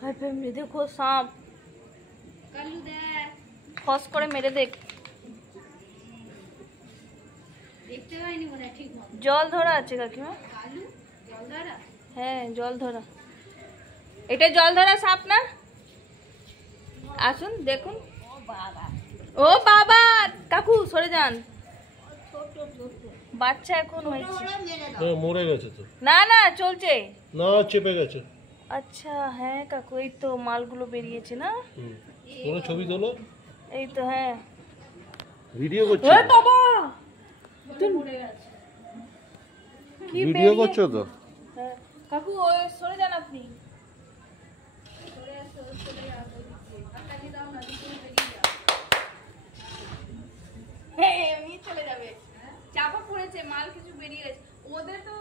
High family দেখো সাপ, খস করে মেরে দেখ। জল ধরা আছে কাকিমা, হ্যাঁ জল ধরা, এটা জল ধরা সাপ না? আসুন দেখুন। ও বাবা কাকু সরে যান, বাচ্চা এখন হয়েছে, মরে গেছে তো? না না চলছে না, চেপে গেছে। আচ্ছা হ্যাঁ কাকু, এই তো মালগুলো বেরিয়েছে না? কোনো ছবি তোলো, এই তো হ্যাঁ ভিডিও করছো? বাবা কি ভিডিও করছো তো? হ্যাঁ কাকু ওই সরে যান আপনি, এমনি চলে যাবে, চাপা পড়েছে মাল কিছু বেরিয়ে গেছে ওদের তো।